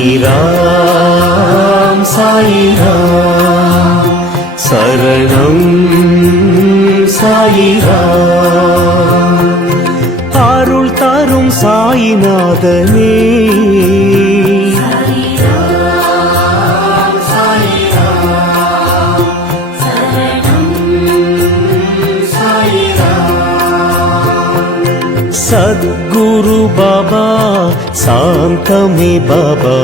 சாயிராம் சாயிராம் சரணம் சாயிராம் அருள் தரும் சாயிநாதனே सद्गुरु बाबा शांतमे बाबा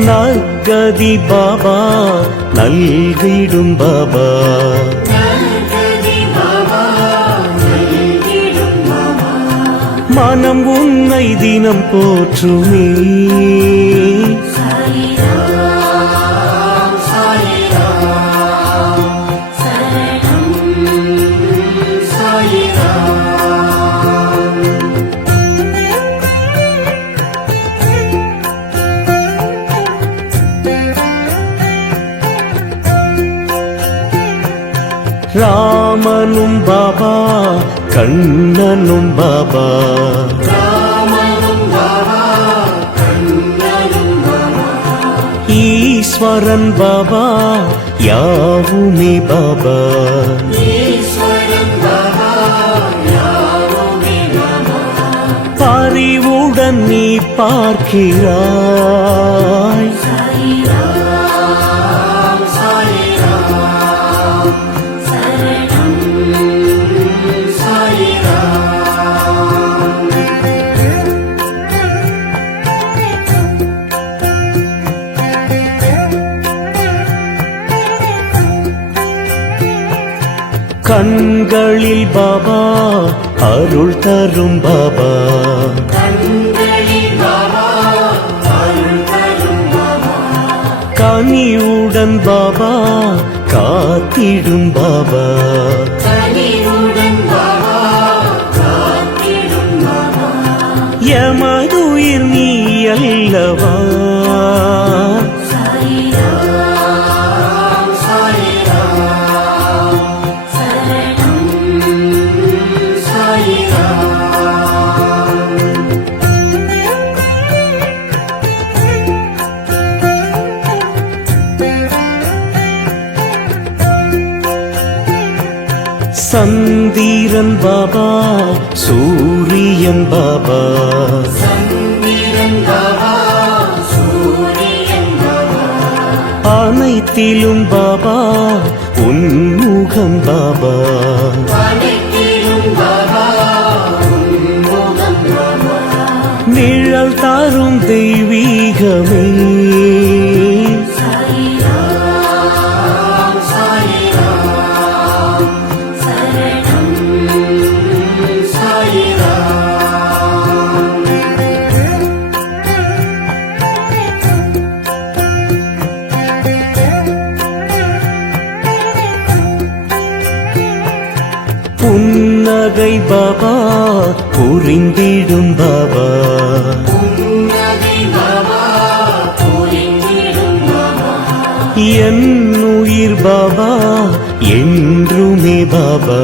नगदी बाबा नल्गिडुम बाबा मनम उन्नै दिनम पोற்றுமே ராமனும் பாபா கண்ணனும் பாபா ஈஸ்வரன் பாபா யாவுமே பாபா பரிவுடன் நீ பார்க்கிறாய் கண்களில் பாபா அருள் தரும் பாபா கனிவுடன் பாபா காத்திடும் பாபா எமதுயிர் நீ அல்லவா சந்திரன் பாபா சூரியன் பாபா அனைத்திலும் பாபா உன்முகம் பாபா நிழல் தரும் தெய்வீகமே புன்னகை பாபா புரிந்திடும் பாபா என் உயிர் பாபா என்றுமே பாபா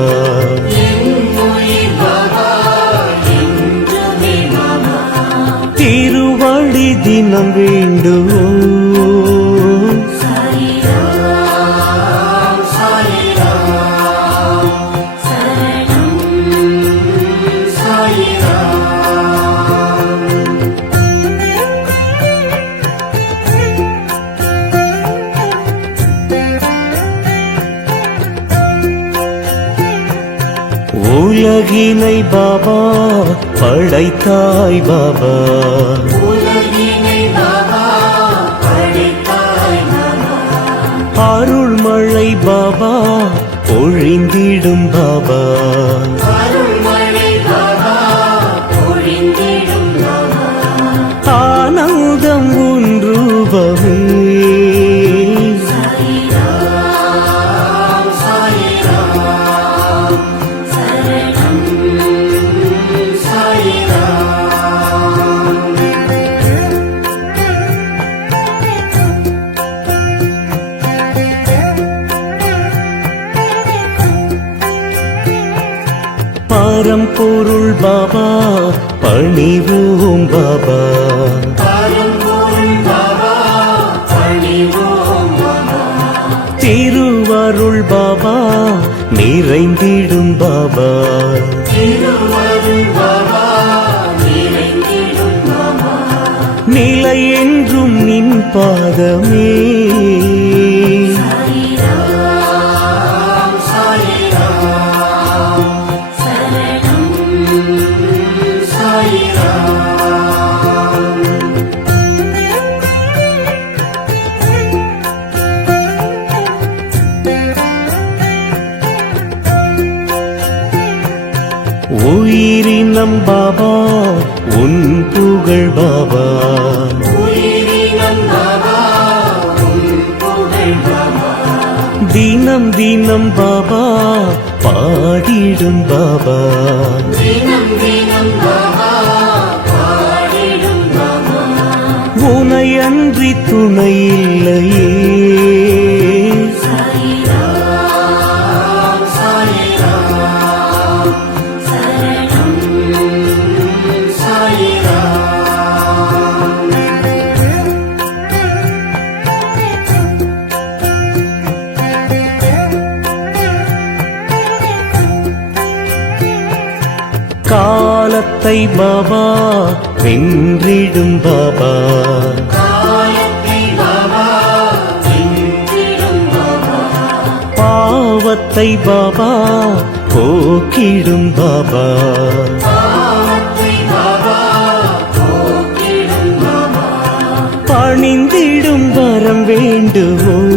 திருவடி தினம் வேண்டுவோம் உலகினை பாபா படைத்தாய் பாபா அருள்மழை பாபா பொழிந்திடும் பாபா ஆனந்தம் ஒன்றுபவே பணிவோம் பாபா திருவருள் பாபா நிறைந்திடும் பாபா நிலை என்றும் நின் பாதமே உயிரினம் பாபா உன் புகழ் பாபா தினம் தினம் பாபா பாடிடும் பாபா உனையன்றி துணை இல்லையே காலத்தை பாபா வென்றிடும் பாபா பாவத்தை பாபா போக்கிடும் பாபா பணிந்திடும் வரம் வேண்டுவோம்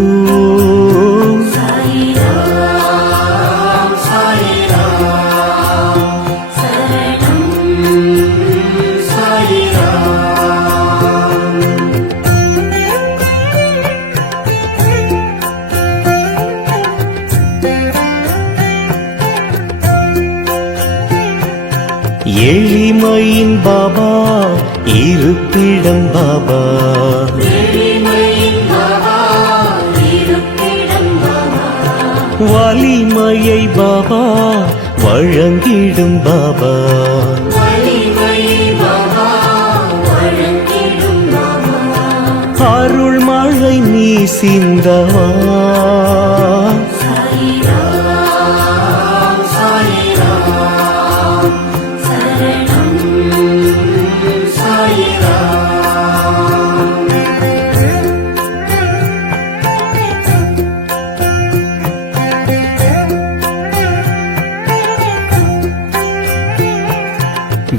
எளிமையின் பாபா இருப்பிடம் பாபா வலிமையை பாபா வழங்கிடும் பாபா அருள் மழை நீ சிந்தவா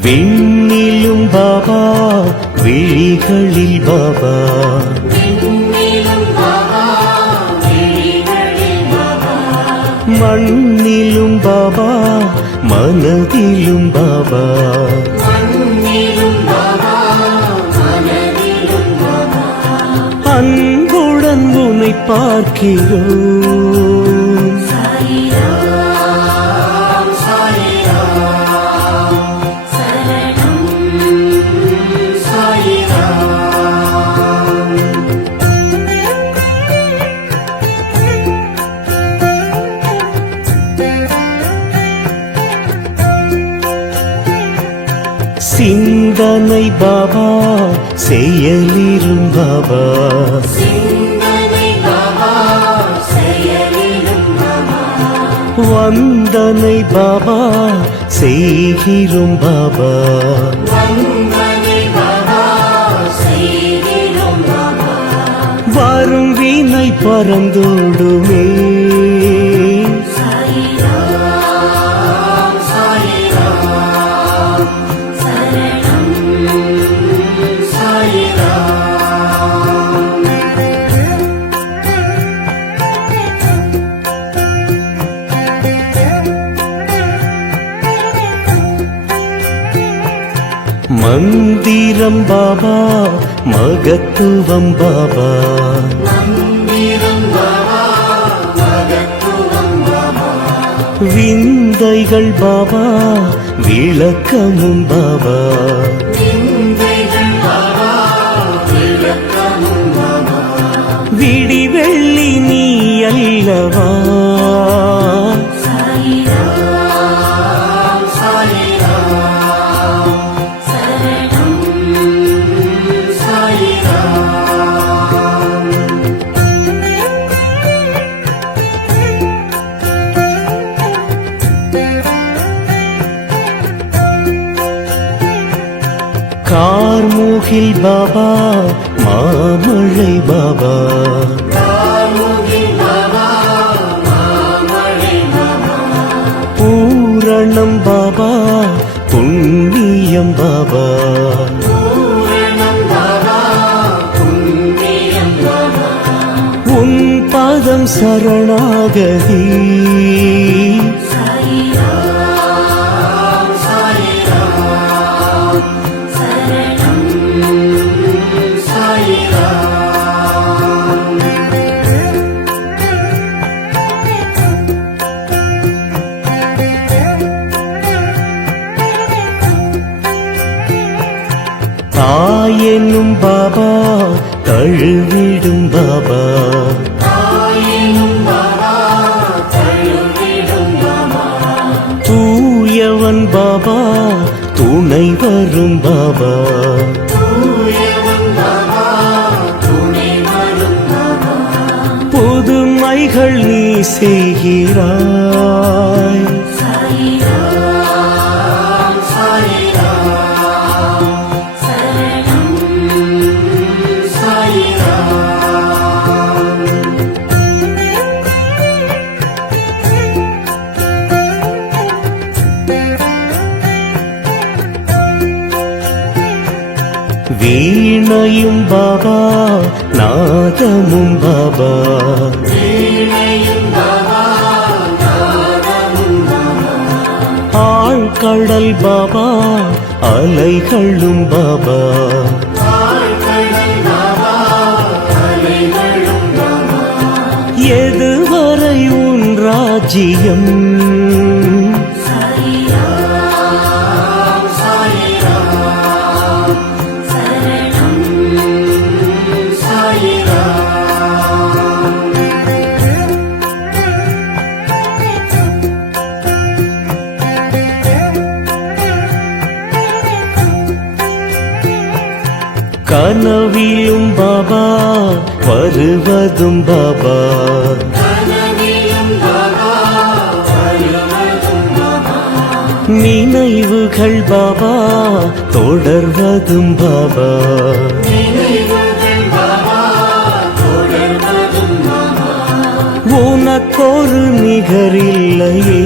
விண்ணிலும் பாபா விழிகளில் பாபா மண்ணிலும் பாபா மனதிலும் பாபா அன்புடன் உன்னை பார்க்கிறோம் சிந்தனை பாபா செயலிரும் பாபா வந்தனை பாபா செய்கிறோம் பாபா வரும் வினை பறந்தோடுமே மந்திரம் பாபா மகத்துவம் பாபா விந்தைகள் பாபா விளக்கமும் பாபா விடி வெள்ளி நீ அல்லவா பாபா மாமழை பாபா பூரணம் பாபா புண்ணியம் பாபா உன் பாதம் சரணாகதி தாயெனும் பாபா தழுவிடும் பாபா தூயவன் பாபா துணை வரும் பாபா புதுமைகள் நீ செய்கிறாய் வீணையும் பாபா நாதமும் பாபா ஆழ்கடல் பாபா அலைகளும் பாபா எதுவரை உன் ராஜ்யம் கனவிலும் பாபா வருவதும் பாபா நினைவுகள் பாபா தொடர்வதும் பாபா உனக்கொரு நிகரில்லையே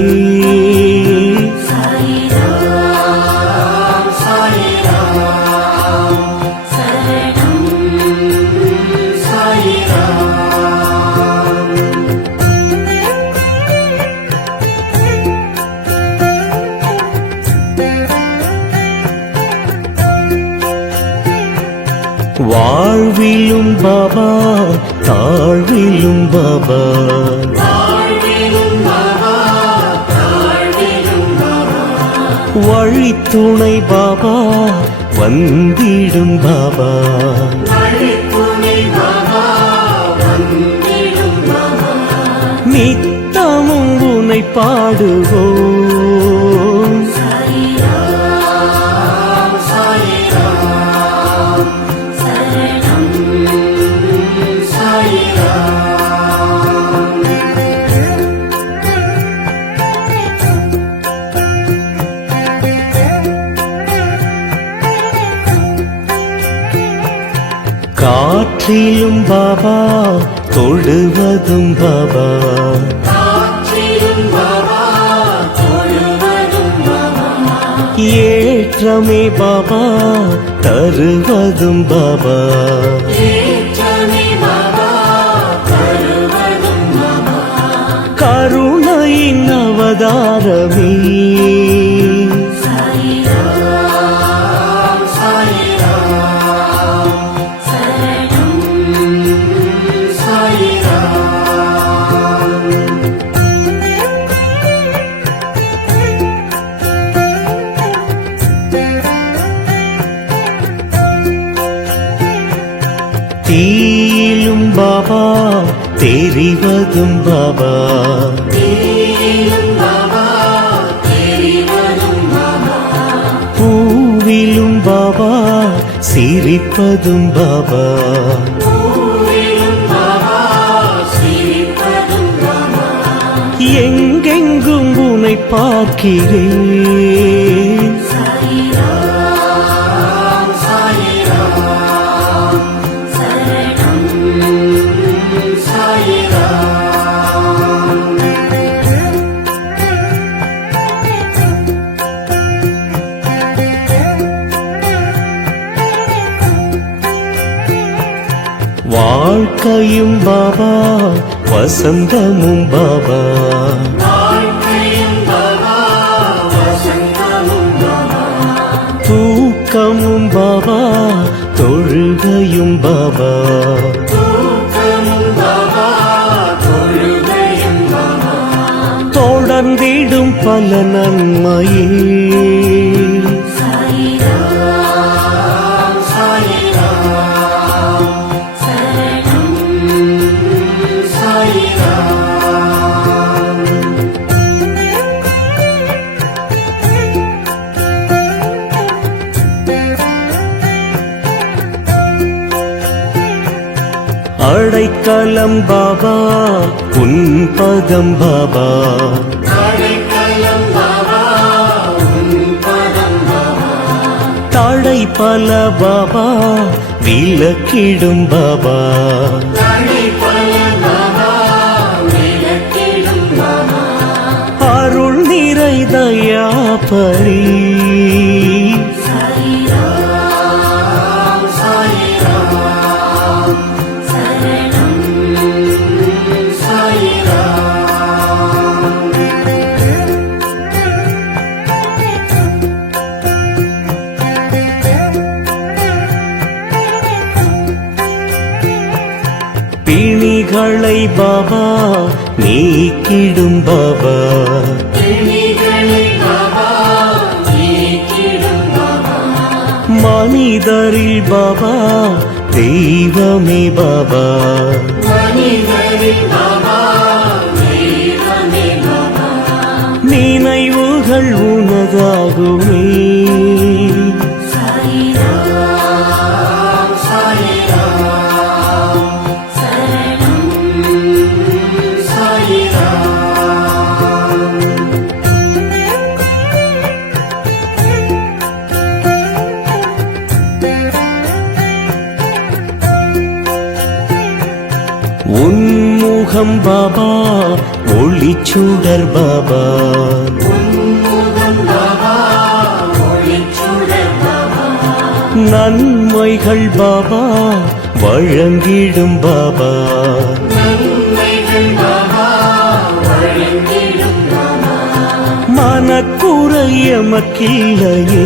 வாழ்விலும் பாபா தாழ்விலும் பாபா வழித்துணை பாபா வந்திடும் பாபா நித்தமும் உனை பாடுவோம் காற்றிலும் பாபா தொழுவதும் பாபா ஏற்றமே பாபா தருவதும் பாபா கருணையின் அவதாரமே தீயிலும் பாபா தெரிவதும் பாபா பூவிலும் பாபா சிரிப்பதும் பாபா எங்கெங்கும் உனை பார்க்கிறேன் வாழ்க்கையும் பாபா வசந்தமும் பாபா தூக்கமும் பாபா தொழுகையும் பாபா தொடர்ந்திடும் பல நன்மையே அடைக்கலம் பாபா உன் பதம் பாபா தடை பல பாபா விலக்கிடும் பாபா அருள் நிறை தயாபரி பிணிகளை பாபா நீக்கிடும் பாபா மனிதரில் பாபா தெய்வமே பாபா நினைவுகள் உனதாகுமே உன்முகம் பாபா ஒளிச்சுடர் பாபா நன்மைகள் பாபா வழங்கிடும் பாபா மனக்குறை எமக்கில்லையே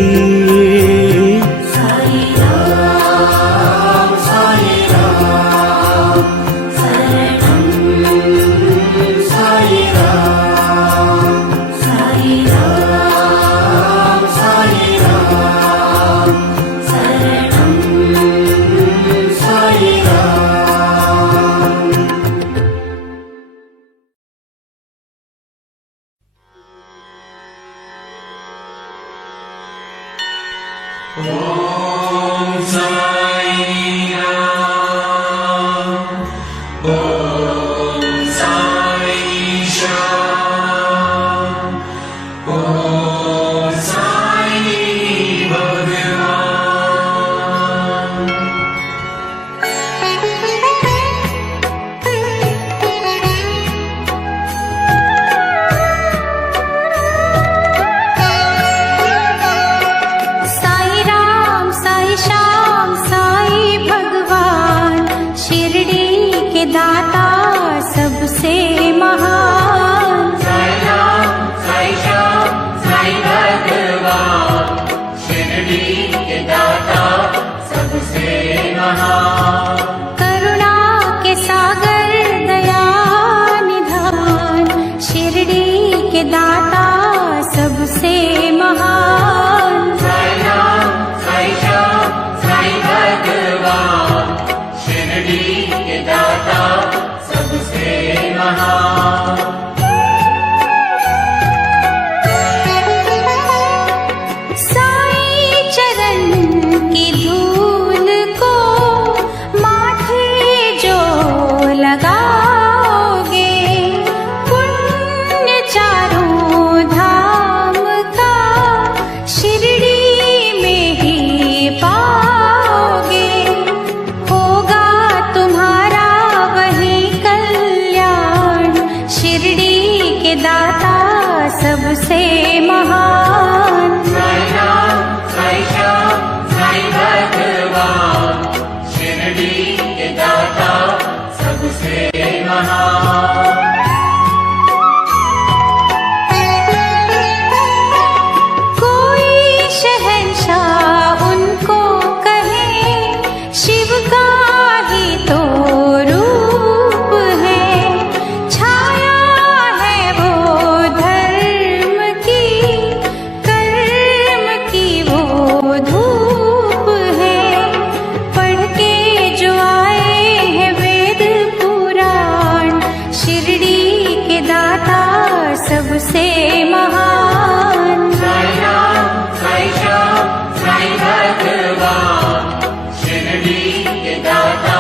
के दाता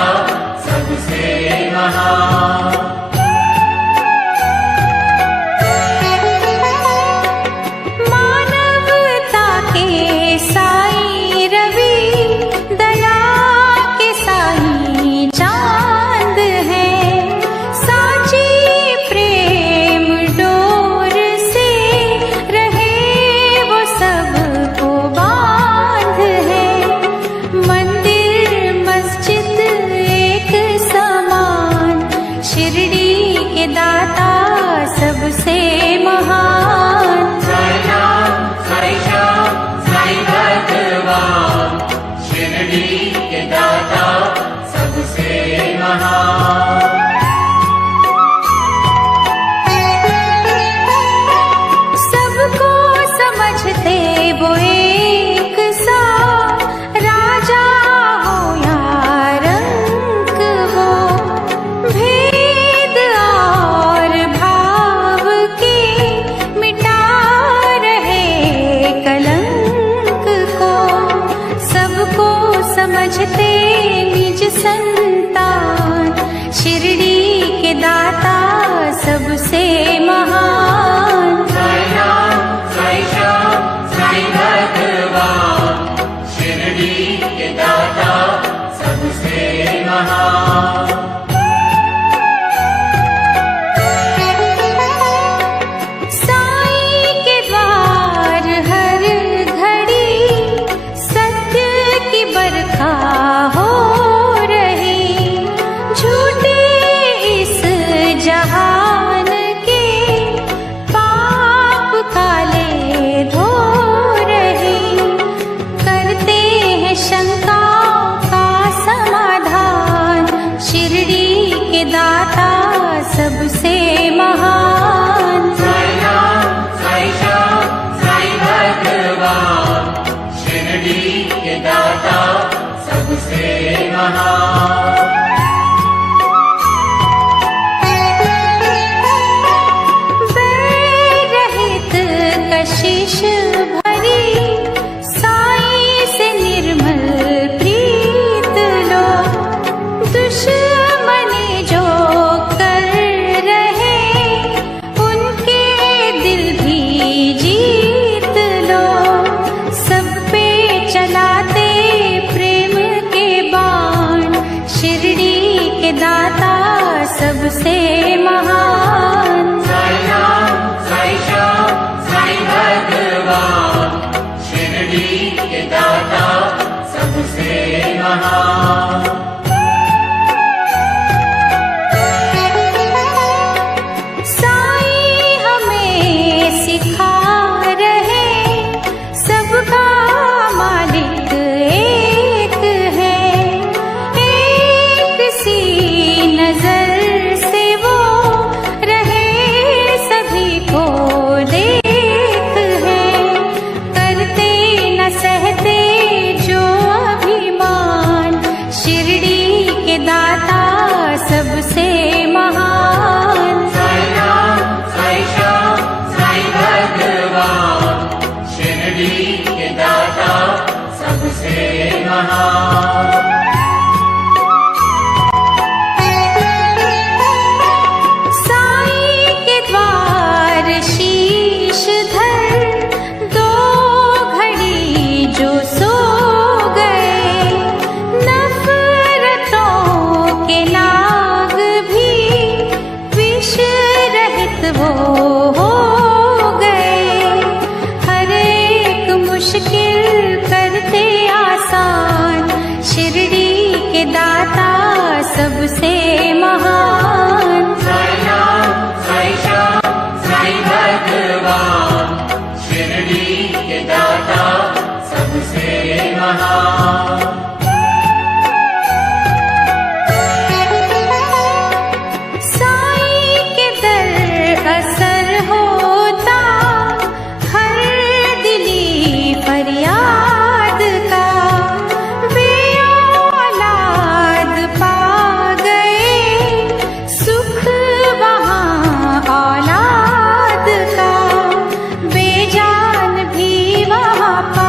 सबसे महान। मानवता के साई रवि, दया के साई चांद है, साची प्रेम डोर से रहे वो सबको बांध है। मंदिर मस्जिद एक समान, शिरडी के दाता सबसे महान। साई राम, साई श्याम, साई भगवान, शिरडी के दाता सबसे महान। सबको समझते वो एक सा, राजा हो या रंक वो, भेद और भाव के मिटा रहे कलंक को। सबको समझते निज संतान, शिरडी के दाता सबसे महान। साई राम, साई श्याम, साई भगवान, शिरडी के दाता सबसे महान। साई के द्वार हर घड़ी सत्य की बरखा हो रही, झूठे इस जहान के पाप काले धो रहे। करते हैं शंका का समाधान, शिरडी के दाता सबसे महान। साई राम, साई श्याम, साई भगवान, शिरडी के दाता सबसे महान। बैर रहित कशिश भरी, साई से निर्मल प्रीत लो। दुश्मनी जो कर रहे, उनके दिल भी जीत लो। सब पे चलाते प्रेम के बाण, शिरडी के दाता सबसे महान। साई राम, साई श्याम, साई भगवान, शिरडी के दाता सबसे महान। साई हमें सिखा रहे, सबका मालिक एक है। एक सी नजर से वो रहे, सभी को देख है। करते न सहते जो अभिमान, शिरडी के दाता सबसे महान। साई राम, साई श्याम, साई भगवान, शिरडी के दाता सबसे महान। साई के द्वार शीश धर, दो घड़ी जो सो गए, नफरतों के नाग भी विष रहित वो हो गए। हर एक मुश्किल करते आसान, शिरडी के दाता सबसे महान। साई राम, साई श्याम, साई भगवान, शिरडी के दाता सबसे महान। साई के दर असर होता हर दिली फरियाद का, वे औलाद पा औलाद का बेजान भी वहाँ पा